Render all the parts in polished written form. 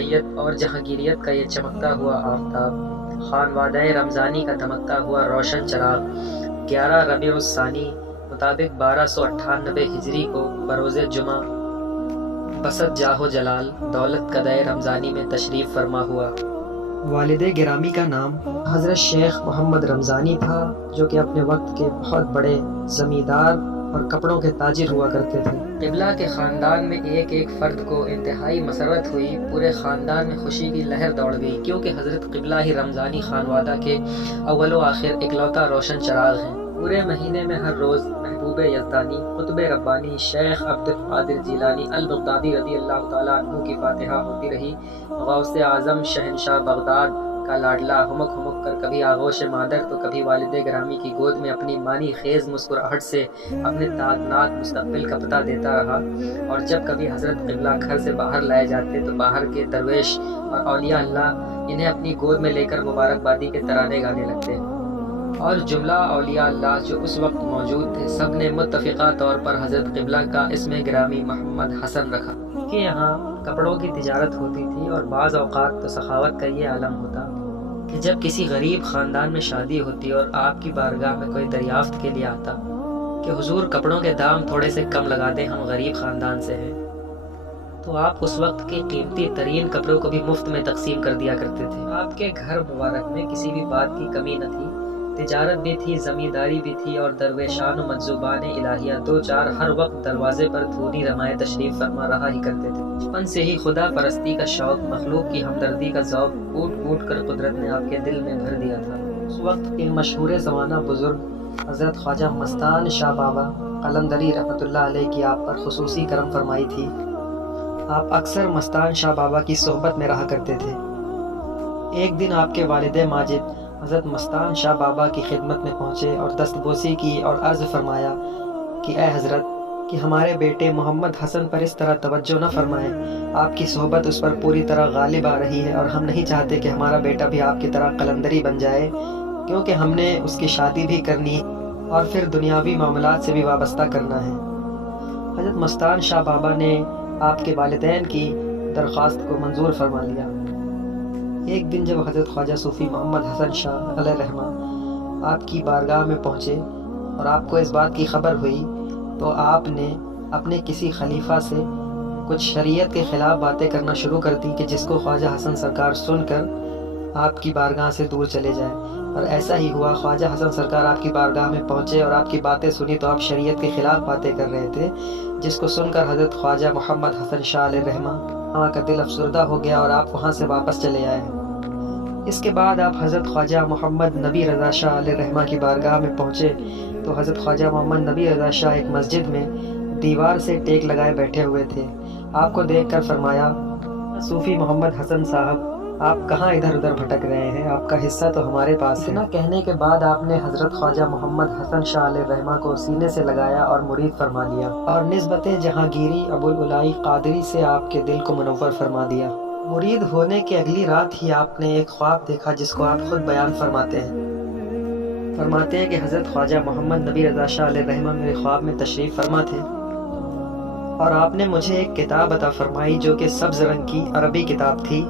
شاہیت اور جہانگیریت کا یہ چمکتا ہوا آفتاب، خانوادہ رمضانی کا دمکتا ہوا روشن چراغ، 11 ربیع الثانی مطابق 1298 ہجری کو بروز جمعہ بسط جاہ و جلال دولت قدہ رمضانی میں تشریف فرما ہوا۔ والد گرامی کا نام حضرت شیخ محمد رمضانی تھا، جو کہ اپنے وقت کے بہت بڑے زمیندار اور کپڑوں کے تاجر ہوا کرتے تھے۔ قبلہ کے خاندان میں ایک ایک فرد کو انتہائی مسرت ہوئی، پورے خاندان میں خوشی کی لہر دوڑ گئی، کیونکہ حضرت قبلہ ہی رمضانی خانوادہ کے اول و آخر اکلوتا روشن چراغ ہیں۔ پورے مہینے میں ہر روز محبوب یزدانی، قطب ربانی شیخ عبد القادر جیلانی البغدادی رضی اللہ تعالیٰ عنہ کی فاتحہ ہوتی رہی۔ غوث اعظم شہنشاہ بغداد کا لاڈلا ہمک ہمک کر کبھی آغوش مادر تو کبھی والد گرامی کی گود میں اپنی مانی خیز مسکراہٹ سے اپنے تابناک مستقبل کا پتہ دیتا رہا، اور جب کبھی حضرت قبلہ گھر سے باہر لائے جاتے تو باہر کے درویش اور اولیاء اللہ انہیں اپنی گود میں لے کر مبارکبادی کے ترانے گانے لگتے، اور جملہ اولیاء اللہ جو اس وقت موجود تھے سب نے متفقہ طور پر حضرت قبلہ کا اسم گرامی محمد حسن رکھا، کہ یہاں کپڑوں کی تجارت ہوتی تھی، اور بعض اوقات تو سخاوت کا یہ عالم ہوتا کہ جب کسی غریب خاندان میں شادی ہوتی اور آپ کی بارگاہ میں کوئی دریافت کے لیے آتا کہ حضور کپڑوں کے دام تھوڑے سے کم لگا دیں، ہم غریب خاندان سے ہیں، تو آپ اس وقت کے قیمتی ترین کپڑوں کو بھی مفت میں تقسیم کر دیا کرتے تھے۔ آپ کے گھر مبارک میں کسی بھی بات کی کمی نہ تھی، تجارت بھی تھی، زمینداری بھی تھی، اور درویشان و مجذوبان الہیہ دو چار ہر وقت دروازے پر دھونی رمائے تشریف فرما رہا ہی کرتے تھے۔ بچپن سے ہی خدا پرستی کا شوق، مخلوق کی ہمدردی کا ذوق کوٹ کوٹ کر قدرت نے آپ کے دل میں بھر دیا تھا۔ اس وقت کے مشہور زمانہ بزرگ حضرت خواجہ مستان شاہ بابا قلندری رحمۃ اللہ علیہ کی آپ پر خصوصی کرم فرمائی تھی۔ آپ اکثر مستان شاہ بابا کی صحبت میں رہا کرتے تھے۔ ایک دن آپ کے والد ماجد حضرت مستان شاہ بابا کی خدمت میں پہنچے اور دستبوسی کی اور عرض فرمایا کہ اے حضرت، کہ ہمارے بیٹے محمد حسن پر اس طرح توجہ نہ فرمائیں، آپ کی صحبت اس پر پوری طرح غالب آ رہی ہے، اور ہم نہیں چاہتے کہ ہمارا بیٹا بھی آپ کی طرح قلندری بن جائے، کیونکہ ہم نے اس کی شادی بھی کرنی اور پھر دنیاوی معاملات سے بھی وابستہ کرنا ہے۔ حضرت مستان شاہ بابا نے آپ کے والدین کی درخواست کو منظور فرما لیا۔ ایک دن جب حضرت خواجہ صوفی محمد حسن شاہ علیہ رحمہ آپ کی بارگاہ میں پہنچے اور آپ کو اس بات کی خبر ہوئی، تو آپ نے اپنے کسی خلیفہ سے کچھ شریعت کے خلاف باتیں کرنا شروع کر دی کہ جس کو خواجہ حسن سرکار سن کر آپ کی بارگاہ سے دور چلے جائیں، اور ایسا ہی ہوا۔ خواجہ حسن سرکار آپ کی بارگاہ میں پہنچے اور آپ کی باتیں سنی تو آپ شریعت کے خلاف باتیں کر رہے تھے، جس کو سن کر حضرت خواجہ محمد حسن شاہ علیہ رحمہ وہاں کا دل افسردہ ہو گیا اور آپ وہاں سے واپس چلے آئے۔ اس کے بعد آپ حضرت خواجہ محمد نبی رضا شاہ علیہ رحمہ کی بارگاہ میں پہنچے تو حضرت خواجہ محمد نبی رضا شاہ ایک مسجد میں دیوار سے ٹیک لگائے بیٹھے ہوئے تھے۔ آپ کو دیکھ کر فرمایا، صوفی محمد حسن صاحب، آپ کہاں ادھر ادھر بھٹک رہے ہیں؟ آپ کا حصہ تو ہمارے پاس ہے۔ اتنا کہنے کے بعد آپ نے حضرت خواجہ محمد حسن شاہ علیہ رحمہ کو سینے سے لگایا اور مرید فرما لیا، اور نسبت جہانگیری ابوالعلائی قادری سے آپ کے دل کو منور فرما دیا۔ مرید ہونے کے اگلی رات ہی آپ نے ایک خواب دیکھا جس کو آپ خود بیان فرماتے ہیں کہ حضرت خواجہ محمد نبی رضا شاہ علیہ رحمہ میرے خواب میں تشریف فرما تھے، اور آپ نے مجھے ایک کتاب عطا فرمائی جو کہ سبز رنگ کی عربی کتاب تھی،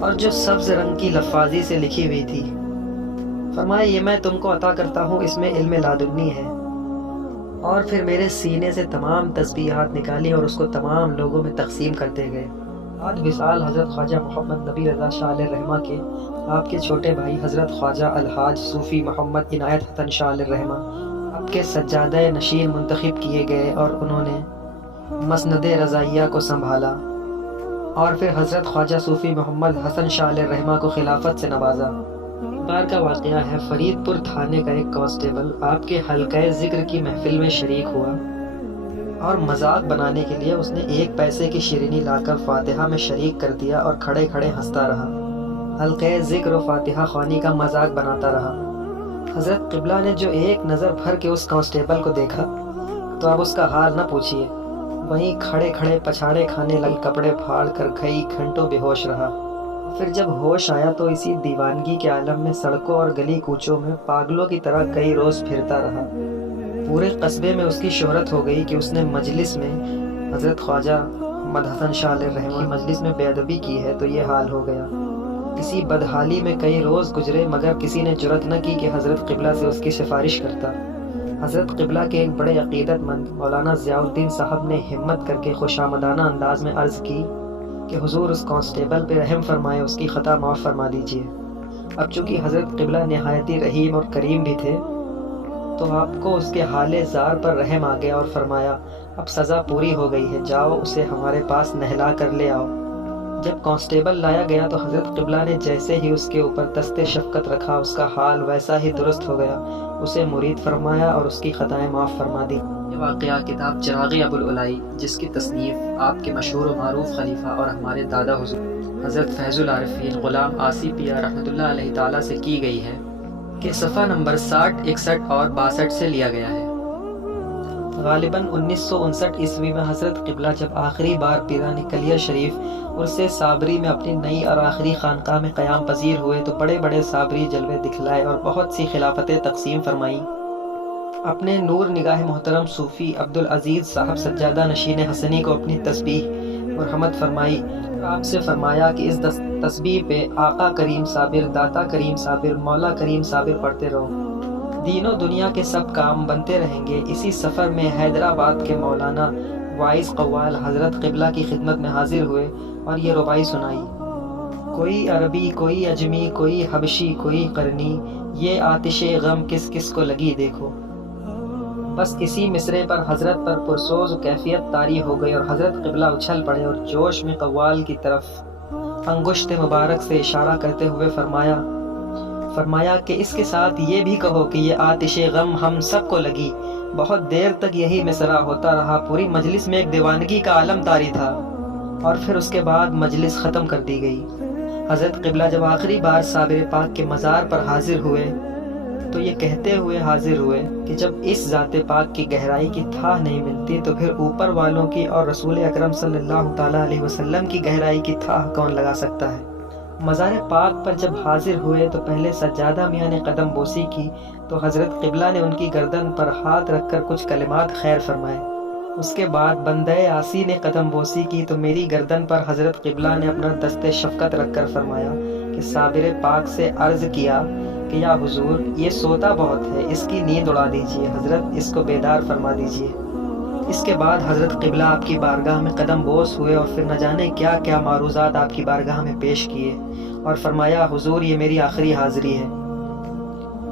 اور جو سبز رنگ کی لفاظی سے لکھی ہوئی تھی۔ فرمایا، یہ میں تم کو عطا کرتا ہوں، اس میں علم لادنی ہے۔ اور پھر میرے سینے سے تمام تسبیحات نکالی اور اس کو تمام لوگوں میں تقسیم کرتے گئے۔ بعد وصال حضرت خواجہ محمد نبی رضا شاہ علیہ رحمہ کے آپ کے چھوٹے بھائی حضرت خواجہ الحاج صوفی محمد عنایت حسن شاہ علیہ رحمہ آپ کے سجادہ نشین منتخب کیے گئے، اور انہوں نے مسند رضائیہ کو سنبھالا، اور پھر حضرت خواجہ صوفی محمد حسن شاہ علیہ رحمہ کو خلافت سے نوازا۔ ایک بار کا واقعہ ہے، فرید پور تھانے کا ایک کانسٹیبل آپ کے حلقہ ذکر کی محفل میں شریک ہوا، اور مذاق بنانے کے لیے اس نے 1 پیسے کی شیرینی لا کر فاتحہ میں شریک کر دیا اور کھڑے کھڑے ہنستا رہا، حلقہ ذکر و فاتحہ خوانی کا مذاق بناتا رہا۔ حضرت قبلہ نے جو ایک نظر بھر کے اس کانسٹیبل کو دیکھا تو اب اس کا حال نہ پوچھیے، وہیں کھڑے کھڑے پچھاڑے کھانے لگ کپڑے پھاڑ کر کئی گھنٹوں بے ہوش رہا۔ پھر جب ہوش آیا تو اسی دیوانگی کے عالم میں سڑکوں اور گلی کوچوں میں پاگلوں کی طرح کئی روز پھرتا رہا۔ پورے قصبے میں اس کی شہرت ہو گئی کہ اس نے مجلس میں حضرت خواجہ محمد حسن شاہ علیہ الرحمہ کی مجلس میں بے ادبی کی ہے تو یہ حال ہو گیا۔ اسی بدحالی میں کئی روز گزرے مگر کسی نے جرأت نہ کی کہ حضرت قبلہ سے اس کی سفارش کرتا۔ حضرت قبلہ کے ایک بڑے عقیدت مند مولانا ضیاء الدین صاحب نے ہمت کر کے خوشامدانہ انداز میں عرض کی کہ حضور اس کانسٹیبل پہ رحم فرمائے، اس کی خطا معاف فرما دیجیے۔ اب چونکہ حضرت قبلہ نہایتی رحیم اور کریم بھی تھے تو آپ کو اس کے حال زار پر رحم آ گیا اور فرمایا اب سزا پوری ہو گئی ہے، جاؤ اسے ہمارے پاس نہلا کر لے آؤ۔ جب کانسٹیبل لایا گیا تو حضرت قبلہ نے جیسے ہی اس کے اوپر دست شفقت رکھا اس کا حال ویسا ہی درست ہو گیا، اسے مرید فرمایا اور اس کی خطائیں معاف فرما دی۔ یہ واقعہ کتاب چراغ ابو العلائی، جس کی تصنیف آپ کے مشہور و معروف خلیفہ اور ہمارے دادا حضور حضرت فیض العارفین غلام آسی پیا رحمۃ اللہ علیہ تعالیٰ سے کی گئی ہے، کہ صفحہ نمبر 60، 61 اور 62 سے لیا گیا ہے۔ غالباً 1959 عیسوی میں حضرت قبلہ جب آخری بار پیران کلیہ شریف عرس صابری میں اپنی نئی اور آخری خانقاہ میں قیام پذیر ہوئے تو بڑے بڑے صابری جلوے دکھلائے اور بہت سی خلافتیں تقسیم فرمائیں۔ اپنے نور نگاہ محترم صوفی عبدالعزیز صاحب سجادہ نشین حسنی کو اپنی تسبیح مرحمت فرمائی اور آپ سے فرمایا کہ اس تسبیح پہ آقا کریم صابر، داتا کریم صابر، مولا کریم صابر پڑھتے رہو، دین و دنیا کے سب کام بنتے رہیں گے۔ اسی سفر میں حیدرآباد کے مولانا وائس قوال حضرت قبلہ کی خدمت میں حاضر ہوئے اور یہ ربائی سنائی: کوئی عربی، کوئی اجمی، کوئی حبشی، کوئی قرنی، یہ آتش غم کس کس کو لگی دیکھو۔ بس اسی مصرے پر حضرت پر پرسوز و کیفیت طاری ہو گئی اور حضرت قبلہ اچھل پڑے اور جوش میں قوال کی طرف انگشت مبارک سے اشارہ کرتے ہوئے فرمایا کہ اس کے ساتھ یہ بھی کہو کہ یہ آتش غم ہم سب کو لگی۔ بہت دیر تک یہی مصرع ہوتا رہا، پوری مجلس میں ایک دیوانگی کا عالم طاری تھا اور پھر اس کے بعد مجلس ختم کر دی گئی۔ حضرت قبلہ جب آخری بار صابر پاک کے مزار پر حاضر ہوئے تو یہ کہتے ہوئے حاضر ہوئے کہ جب اس ذات پاک کی گہرائی کی تھا نہیں ملتی تو پھر اوپر والوں کی اور رسول اکرم صلی اللہ تعالیٰ علیہ وسلم کی گہرائی کی تھا کون لگا سکتا ہے۔ مزار پاک پر جب حاضر ہوئے تو پہلے سجادہ میاں نے قدم بوسی کی تو حضرت قبلہ نے ان کی گردن پر ہاتھ رکھ کر کچھ کلمات خیر فرمائے۔ اس کے بعد بندہ آسی نے قدم بوسی کی تو میری گردن پر حضرت قبلہ نے اپنا دست شفقت رکھ کر فرمایا کہ صابر پاک سے عرض کیا کہ یا حضور یہ سوتا بہت ہے، اس کی نیند اڑا دیجیے، حضرت اس کو بیدار فرما دیجیے۔ اس کے بعد حضرت قبلہ آپ کی بارگاہ میں قدم بوس ہوئے اور پھر نہ جانے کیا کیا معروضات آپ کی بارگاہ میں پیش کیے اور فرمایا حضور یہ میری آخری حاضری ہے۔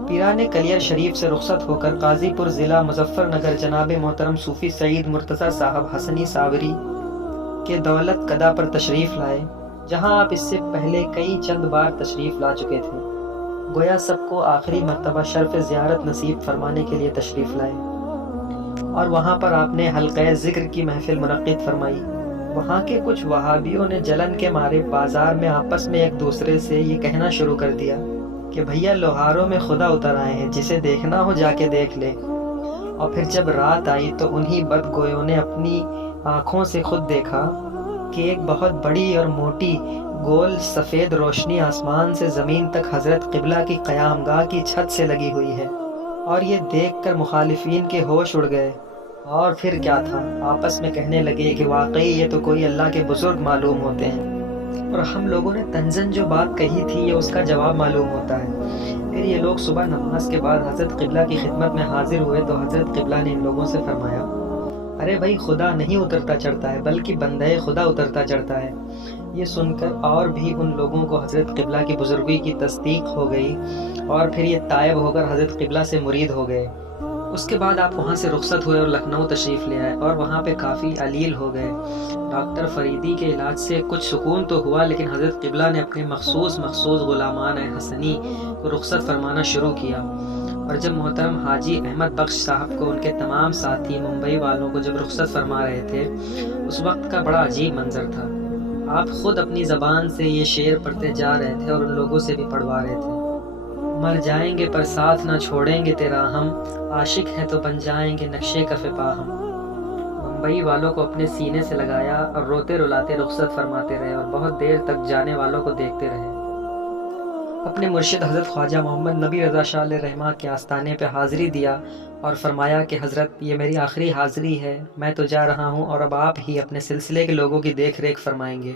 پیران کلیئر شریف سے رخصت ہو کر قاضی پور ضلع مظفر نگر جناب محترم صوفی سعید مرتضیٰ صاحب حسنی صابری کے دولت قدا پر تشریف لائے، جہاں آپ اس سے پہلے کئی چند بار تشریف لا چکے تھے۔ گویا سب کو آخری مرتبہ شرف زیارت نصیب فرمانے کے لیے تشریف لائے اور وہاں پر آپ نے حلقہ ذکر کی محفل منعقد فرمائی۔ وہاں کے کچھ وہابیوں نے جلن کے مارے بازار میں آپس میں ایک دوسرے سے یہ کہنا شروع کر دیا کہ بھیا لوہاروں میں خدا اتر آئے ہیں، جسے دیکھنا ہو جا کے دیکھ لے۔ اور پھر جب رات آئی تو انہی بدگویوں نے اپنی آنکھوں سے خود دیکھا کہ ایک بہت بڑی اور موٹی گول سفید روشنی آسمان سے زمین تک حضرت قبلہ کی قیام گاہ کی چھت سے لگی ہوئی ہے، اور یہ دیکھ کر مخالفین کے ہوش اڑ گئے اور پھر کیا تھا، آپس میں کہنے لگے کہ واقعی یہ تو کوئی اللہ کے بزرگ معلوم ہوتے ہیں، اور ہم لوگوں نے تنزن جو بات کہی تھی یہ اس کا جواب معلوم ہوتا ہے۔ پھر یہ لوگ صبح نماز کے بعد حضرت قبلہ کی خدمت میں حاضر ہوئے تو حضرت قبلہ نے ان لوگوں سے فرمایا ارے بھائی خدا نہیں اترتا چڑھتا ہے بلکہ بندہ خدا اترتا چڑھتا ہے۔ یہ سن کر اور بھی ان لوگوں کو حضرت قبلہ کی بزرگی کی تصدیق ہو گئی اور پھر یہ تائب ہو کر حضرت قبلہ سے مرید ہو گئے۔ اس کے بعد آپ وہاں سے رخصت ہوئے اور لکھنؤ تشریف لے آئے اور وہاں پہ کافی علیل ہو گئے۔ ڈاکٹر فریدی کے علاج سے کچھ سکون تو ہوا، لیکن حضرت قبلہ نے اپنے مخصوص غلامان حسنی کو رخصت فرمانا شروع کیا، اور جب محترم حاجی احمد بخش صاحب کو ان کے تمام ساتھی ممبئی والوں کو جب رخصت فرما رہے تھے، اس وقت کا بڑا عجیب منظر تھا۔ آپ خود اپنی زبان سے یہ شعر پڑھتے جا رہے تھے اور ان لوگوں سے بھی پڑھوا رہے تھے: مر جائیں گے پر ساتھ نہ چھوڑیں گے تیرا ہم، عاشق ہیں تو بن جائیں گے نقشے کف پا ہم۔ ممبئی والوں کو اپنے سینے سے لگایا اور روتے رلاتے رخصت فرماتے رہے اور بہت دیر تک جانے والوں کو دیکھتے رہے۔ اپنے مرشد حضرت خواجہ محمد نبی رضا شاہ علیہ رحمہ کے آستانے پہ حاضری دیا اور فرمایا کہ حضرت یہ میری آخری حاضری ہے، میں تو جا رہا ہوں اور اب آپ ہی اپنے سلسلے کے لوگوں کی دیکھ ریکھ فرمائیں گے۔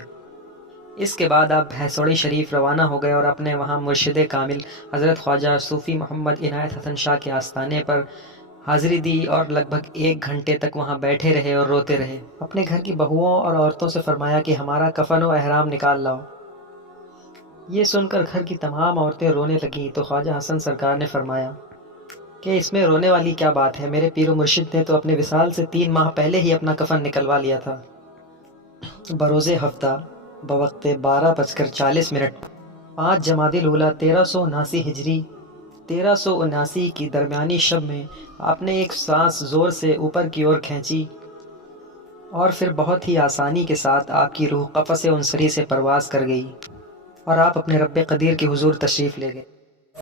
اس کے بعد آپ بھیسوڑی شریف روانہ ہو گئے اور اپنے وہاں مرشد کامل حضرت خواجہ صوفی محمد عنایت حسن شاہ کے آستانے پر حاضری دی اور لگ بھگ 1 گھنٹے تک وہاں بیٹھے رہے اور روتے رہے۔ اپنے گھر کی بہوؤں اور عورتوں سے فرمایا کہ ہمارا کفن و احرام نکال لاؤ۔ یہ سن کر گھر کی تمام عورتیں رونے لگیں تو خواجہ حسن سرکار نے فرمایا کہ اس میں رونے والی کیا بات ہے، میرے پیر و مرشد نے تو اپنے وصال سے 3 ماہ پہلے ہی اپنا کفن نکلوا لیا تھا۔ بروز ہفتہ بوقت 12:40 5 جمادی الاولیٰ 1379 ہجری 1379 کی درمیانی شب میں آپ نے ایک سانس زور سے اوپر کی اور کھینچی اور پھر بہت ہی آسانی کے ساتھ آپ کی روح قفس عنصری سے پرواز کر گئی اور آپ اپنے رب قدیر کے حضور تشریف لے گئے۔